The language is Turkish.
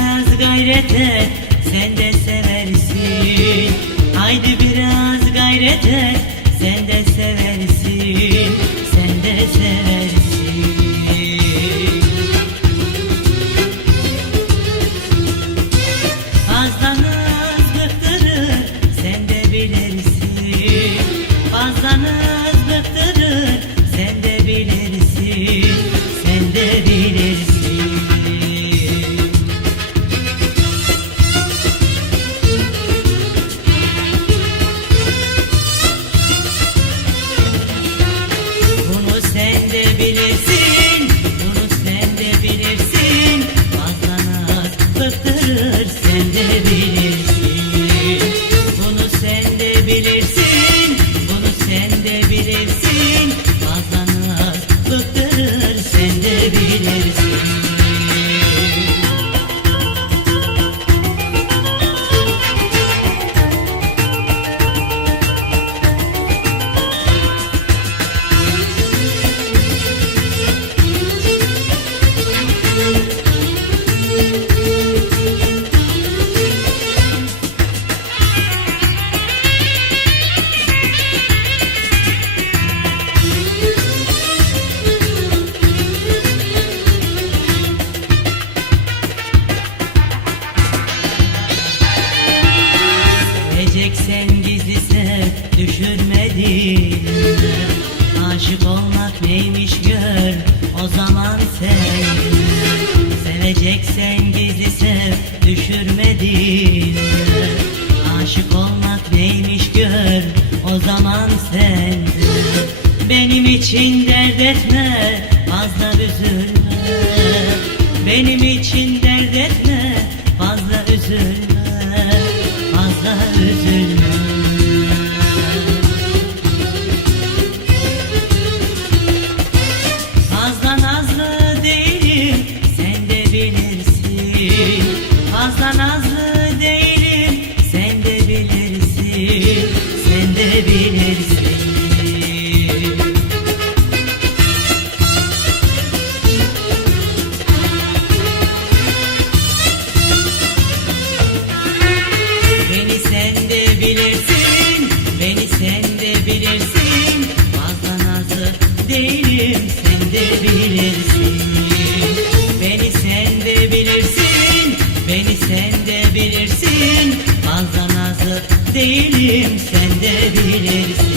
biraz gayret et, sen de seversin. Haydi biraz gayret et, sen de seversin, sen de seversin. Fazlanız bıktırır, sen de bilirsin. Fazlanız bıktırır, sen de bilirsin, sen de bilirsin. Bunu sen de bilirsin, bunu sen de bilirsin. Fazlanız bıktırır, sen de bilirsin. Bunu sen de bilirsin, bunu sen de bilirsin. Fazlanız bıktırır, sen de bilirsin. Seveceksen gizli sev, düşürmedin. Aşık olmak neymiş gör, o zaman sen. Seveceksen gizli sev, düşürmedin. Aşık olmak neymiş gör, o zaman sen. Benim için dert etme, fazla üzülme. Benim için dert etme, fazla üzülme, fazla üzülme. Fazla nazlı değilim, sen de bilirsin. Fazla nazlı değilim, sen de bilirsin, sen de bilirsin. Beni sen de bilirsin, beni sen de bilirsin. Fazla nazlı değilim, sen de bilirsin. Beni sen de bilirsin, beni sen de bilirsin. Fazla nazlı değilim, sen de bilirsin.